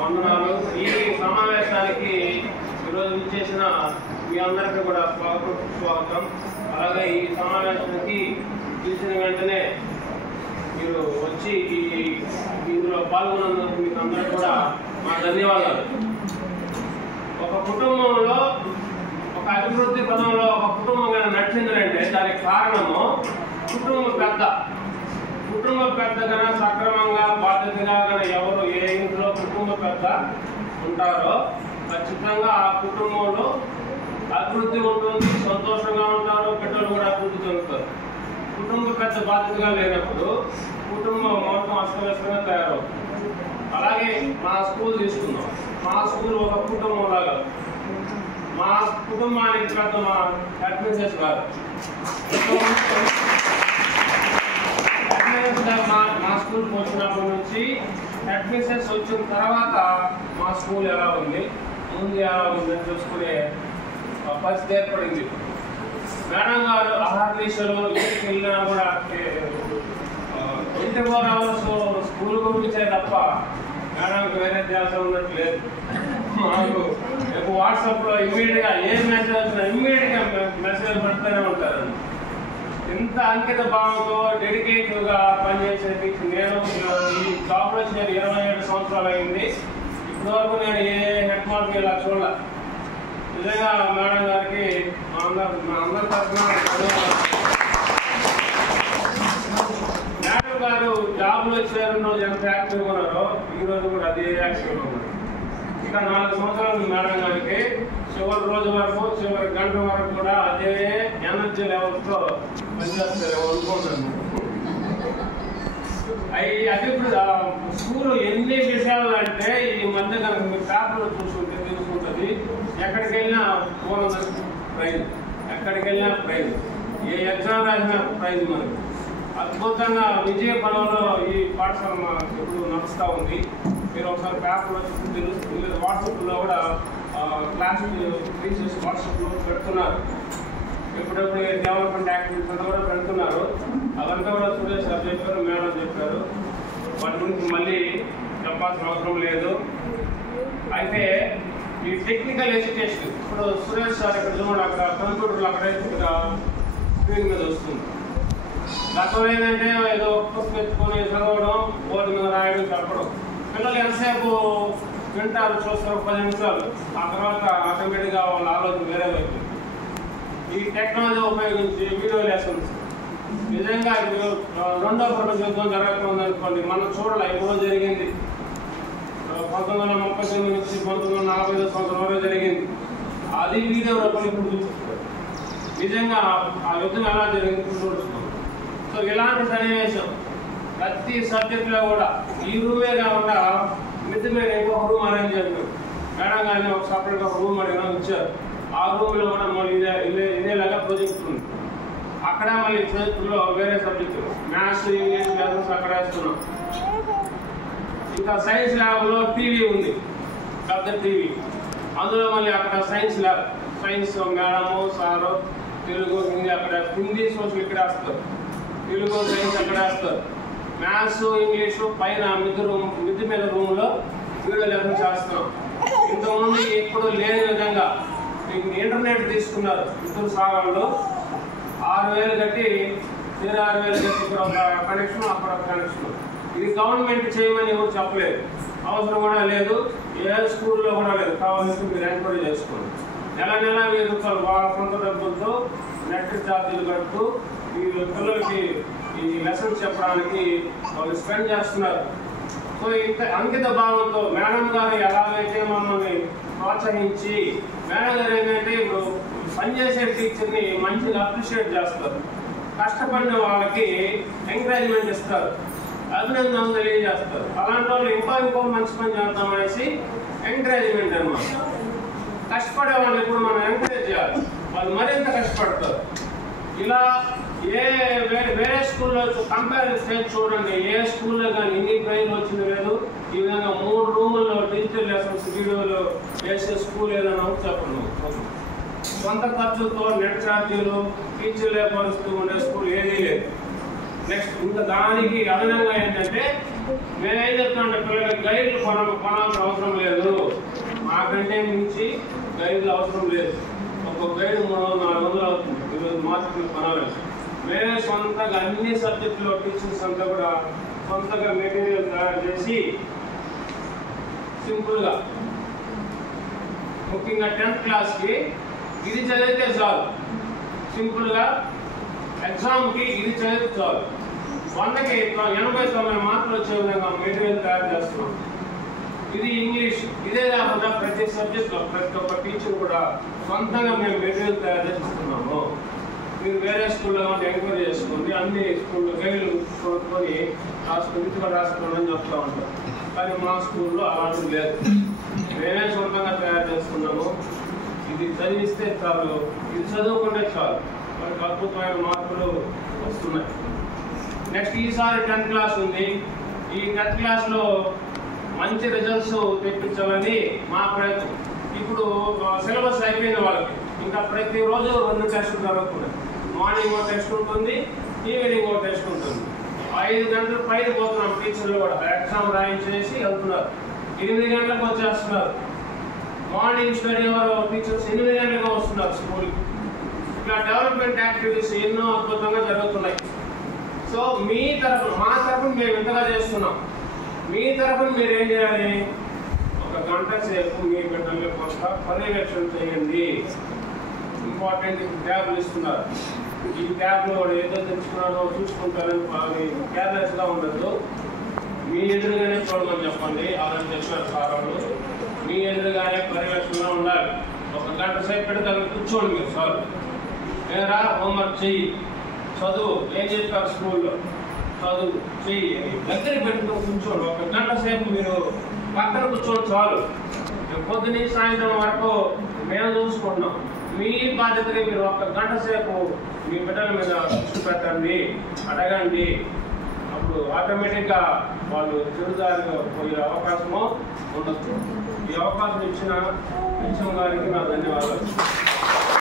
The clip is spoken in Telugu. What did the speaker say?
వందనాలు. ఈ సమావేశానికి ఈరోజు విచ్చేసిన మీ అందరికీ కూడా స్వాగతం. అలాగే ఈ సమావేశానికి పిలిచిన వెంటనే మీరు వచ్చి ఇందులో పాల్గొన్నందుకు మీకు అందరికీ కూడా మా ధన్యవాదాలు. ఒక కుటుంబంలో ఒక అభివృద్ధి పదంలో ఒక కుటుంబం కానీ నడిచిందంటే దానికి కారణము కుటుంబ పెద్ద కన్నా సక్రమంగా బాధ్యతగా కానీ ఎవరు ఏ ఇంట్లో కుటుంబ పెద్ద ఉంటారో ఖచ్చితంగా ఆ కుటుంబంలో అభివృద్ధి ఉంటుంది, సంతోషంగా ఉంటారు, బిడ్డలు కూడా అభివృద్ధి చెందుతారు. కుటుంబ పెద్ద బాధ్యతగా లేనప్పుడు కుటుంబం మొత్తం అస్తవ్యస్తంగా తయారవుతుంది. అలాగే మా స్కూల్ తీసుకుందాం. మా స్కూల్ ఒక కుటుంబం లాగా. మా కుటుంబానికి పెద్ద మా అడ్మినిస్ట్రేషన్ గారు మా స్కూల్కి వచ్చినప్పటి నుంచి అడ్మిషన్స్ వచ్చిన తర్వాత మా స్కూల్ ఎలా ఉంది, ముందు ఎలా ఉందని చూసుకునే పరిస్థితి ఏర్పడింది. మేడం గారు అహర్నిశలు ఇంటికి వెళ్ళినా కూడా 24 hours స్కూల్ గురించే తప్ప మేడంకి వేరే ధ్యాస ఉన్నట్టు లేదు. మాకు వాట్సాప్లో ఇమ్మీడియట్గా ఏ మెసేజ్ వచ్చినా ఇమ్మీడియట్గా మెసేజ్ పెడుతూనే ఉంటారు. ఇంత అంకిత భావంతో డెడికేటివ్గా పనిచేసేది నేను ఈ జాబ్లో చేరి 27 సంవత్సరాలు అయింది. ఇప్పటివరకు నేను ఏ హెడ్ మాస్టర్ ఇలా చూడాల. నిజంగా మేడం గారికి మా అందరి తరఫున మేడం గారు జాబ్లో చేరిన రోజు ఎంత యాక్టివ్గా ఉన్నారో ఈరోజు కూడా అదే యాక్టివ్గా ఉన్నారు. ఇక 4 సంవత్సరాలు మేడం గారికి చివరి రోజు వరకు చివరి గంట వరకు కూడా అదే ఎనర్జీ లెవెల్స్తో పనిచేస్తారు అనుకుంటున్నాను. అది స్కూల్ ఎన్ని విషయాలు అంటే ఈ మధ్య కనుక మీరు పేపర్లో చూసుకుంటే తెలుసుకుంటుంది. ఎక్కడికి వెళ్ళినా ప్రైజ్, ఎక్కడికి వెళ్ళినా ప్రైజ్, ఏ ఎగ్జామ్ రాసినా ప్రైజ్. మనకి అద్భుతంగా విజయ పదంలో ఈ పాఠశాల ఎప్పుడు నడుస్తూ ఉంది. మీరు ఒకసారి పేపర్లో చూసి తెలుస్తుంది. వాట్సాప్లో కూడా క్లాస్ టీచర్స్ వాట్సాప్లో పెడుతున్నారు. ఎప్పుడెప్పుడు డెవలప్మెంట్ యాక్టివిటీస్ అంతా కూడా పెడుతున్నారు. అదంతా కూడా సురేష్ సార్ చెప్పారు, మేడం చెప్పారు. వాటి గురించి మళ్ళీ చెప్పాల్సిన అవసరం లేదు. అయితే ఈ టెక్నికల్ ఎడ్యుకేషన్ ఇప్పుడు సురేష్ సార్ ఇక్కడ చూడండి, అక్కడ కంప్యూటర్లు అక్కడ స్క్రీన్ మీద వస్తుంది. గతంలో ఏంటంటే ఏదో పుస్తకం ఎత్తుకొని చదవడం, బోర్డు మీద రాయడం, చెప్పడం. పిల్లలు ఎంతసేపు వింటారు, చూస్తారు 10 నిమిషాలు. ఆ తర్వాత ఆటోమేటిక్గా వాళ్ళ ఆలోచన వేరే వైపు. ఈ టెక్నాలజీ ఉపయోగించి వీడియో లెసన్స్ నిజంగా రెండో ప్రపంచ యుద్ధం జరగకుండా అనుకోండి, మనం చూడాలి. ఎప్పుడో జరిగింది 1939 నుంచి 1945 సంవత్సరం వరకు జరిగింది. అది వీడియో రూపంలో ఇప్పుడు చూపిస్తారు. నిజంగా ఆ యుద్ధం ఎలా జరిగింది ఇప్పుడు చూస్తున్నాం. సో ఇలాంటి సన్నివేశం ప్రతి సబ్జెక్టులో కూడా ఈ రూమే కాకుండా మిద్ది మీద ఇంకొక రూమ్ అరేంజ్ చేస్తారు. మేడం గారిని ఒక సపరేట్గా ఒక రూమ్ అడిగినా ఇచ్చారు. ఆ రూమ్లో కూడా మళ్ళీ ఇదేలాగా ప్రాజెక్ట్ ఉంది. అక్కడ మళ్ళీ చదువులో వేరే సబ్జెక్టులు మ్యాథ్స్, ఇంగ్లీష్ లెసన్స్ అక్కడ వేస్తున్నాం. ఇంకా సైన్స్ ల్యాబ్లో టీవీ ఉంది, పెద్ద టీవీ. అందులో మళ్ళీ అక్కడ science lab, science madam sir Telugu Hindi అక్కడ, హిందీ సోషల్ ఇక్కడ వేస్తారు, తెలుగు సైన్స్ అక్కడ వేస్తారు. మ్యాథ్స్ ఇంగ్లీషు పైన మిద్ది మీద రూమ్లో వీడియో లెసన్స్ చేస్తున్నాం. ఇంతకుముందు ఎప్పుడు లేని విధంగా ఇంటర్నెట్ తీసుకున్నారు. ఇద్దరు సాగంలో 6,000 కట్టి 6,000 కట్టి ఇక్కడ ఒక కనెక్షన్, అక్కడ ఒక కనెక్షన్. ఇది గవర్నమెంట్ చేయమని ఎవరు చెప్పలేదు, అవసరం కూడా లేదు, ఏ స్కూల్లో కూడా లేదు. కావాలంటే మీరు ఎంక్వైరీ చేసుకోండి. నెల నెల 1000 రూపాయలు వాళ్ళ సొంత డబ్బులతో నెట్ ఛార్జీలు కడుతూ ఈ పిల్లలకి ఈ లెసన్స్ చెప్పడానికి వాళ్ళు స్పెండ్ చేస్తున్నారు. సో ఇంత అంకిత భావంతో మేడం గారు ఎలాగైతే మమ్మల్ని ప్రోత్సహించి, మేడం గారు ఏంటంటే ఇప్పుడు పనిచేసే టీచర్ని మంచిగా అప్రిషియేట్ చేస్తారు. కష్టపడిన వాళ్ళకి ఎంకరేజ్మెంట్ ఇస్తారు, అభినందనలు తెలియజేస్తారు. అలాంటి వాళ్ళు ఇంకో మంచి పని చేద్దామనేసి ఎంకరేజ్మెంట్ అనమాట. కష్టపడే వాళ్ళు ఇప్పుడు మనం ఎంకరేజ్ చేయాలి, వాళ్ళు మరింత కష్టపడతారు. ఇలా వేరే స్కూల్లో కంపేర్ చేసి చూడండి, ఏ స్కూల్లో కానీ ఇన్ని ప్రైజ్లు వచ్చింది లేదు. ఈ విధంగా 3 రూముల్లో డిజిటల్ లెసన్స్ వీడియోలు వేసే స్కూల్ ఏదైనా చెప్పండి. సొంత ఖర్చులతో నెట్ ఛార్జీలు టీచర్లే పరుస్తూ ఉండే స్కూల్ ఏదీ లేదు. నెక్స్ట్ ఇంకా దానికి అదనంగా ఏంటంటే నేనేం చెప్తానంటే పిల్లలకి గైడ్లు కొనాల్సిన అవసరం లేదు, మాకంటే మించి గైడ్లు అవసరం లేదు. ఒక్కొక్క గైడ్ 300-400 అవుతుంది ఈరోజు మార్కెట్లో కొనాలని. మేమే సొంతంగా అన్ని సబ్జెక్టులో టీచర్స్ అంతా కూడా సొంతంగా మెటీరియల్ తయారు చేసి సింపుల్గా, ముఖ్యంగా 10th క్లాస్కి ఇది చదివితే చాలు, సింపుల్గా ఎగ్జామ్కి ఇది చదివితే చాలు. 100కి 89 మార్కులు వచ్చే విధంగా మెటీరియల్ తయారు చేస్తున్నాం. ఇది ఇంగ్లీష్. ఇదే కాకుండా ప్రతి సబ్జెక్ట్లో ప్రతి ఒక్క టీచర్ కూడా సొంతంగా మేము మెటీరియల్ తయారు చేస్తున్నాము. మీరు వేరే స్కూల్లో ఎంక్వైరీ చేసుకోండి, అన్ని స్కూల్లో గైడ్లు కొనుక్కొని రాసుకోండి అని చెప్తా ఉంటారు. కానీ మా స్కూల్లో అలాంటిది లేదు, మేమే సొంతంగా తయారు చేస్తున్నాము. ఇది చదివిస్తే చాలు, ఇది చదువుకుంటే చాలు, మనకు అద్భుతమైన మార్కులు వస్తున్నాయి. నెక్స్ట్ ఈసారి 10th క్లాస్ ఉంది. ఈ 10th క్లాస్లో మంచి రిజల్ట్స్ తెప్పించాలని మా ప్రయత్నం. ఇప్పుడు సిలబస్ అయిపోయిన వాళ్ళకి ఇంకా ప్రతిరోజు 2 టెస్టులు జరుగుతున్నాయి. మార్నింగ్ ఒక టెస్ట్ ఉంటుంది, ఈవినింగ్ ఒక టెస్ట్ ఉంటుంది. 5 గంటల పైన పోతున్నాం. టీచర్లు కూడా ఎగ్జామ్ రాయించేసి వెళ్తున్నారు, 8 గంటలకు వచ్చేస్తున్నారు. మార్నింగ్ స్టడీ అవర్ టీచర్స్ 8 గంటలకు వస్తున్నారు స్కూల్కి. ఇట్లా డెవలప్మెంట్ యాక్టివిటీస్ ఎన్నో అద్భుతంగా జరుగుతున్నాయి. సో మీ తరఫున, మా తరఫున మేము ఇంతగా చేస్తున్నాం. మీ తరఫున మీరు ఏం చేయాలి? 1 గంట సేపు మీ బిడ్డల్ని కొంత పర్యవేక్షణ చేయండి. ఇంపార్టెంట్ ట్యాబ్లు ఇస్తున్నారు, ఈ ట్యాబ్లో ఏదో తెచ్చుకున్నారో చూసుకుంటారని కేర్లెస్గా ఉండద్దు. మీ ఎదురుగానే చూడమని చెప్పండి, అలాని చెప్పారు సార్ వాళ్ళు. మీ ఎదురుగానే పర్యవేక్షణలో ఉండాలి. 1 గంట సేపు పెడతారు, కూర్చోండి మీరు సార్. ఏరా హోంవర్క్ చెయ్యి, చదువు, ఏం చెప్పారు స్కూల్లో చదువు చెయ్యి అని దగ్గర పెట్టుకుని కూర్చోండి. 1 గంట సేపు మీరు పక్కన కూర్చోండి చాలు. పొద్దున్న సాయంత్రం వరకు మేము చూసుకుంటున్నాం. మీ బాధ్యతగా మీరు 1 గంట సేపు మీ బిడ్డల మీద దృష్టి పెట్టండి, అడగండి. అప్పుడు ఆటోమేటిక్గా వాళ్ళు చెడుదారిగా పోయే అవకాశము ఉండొచ్చు. ఈ అవకాశం ఇచ్చిన హెచ్ఎం గారికి నా ధన్యవాదాలు.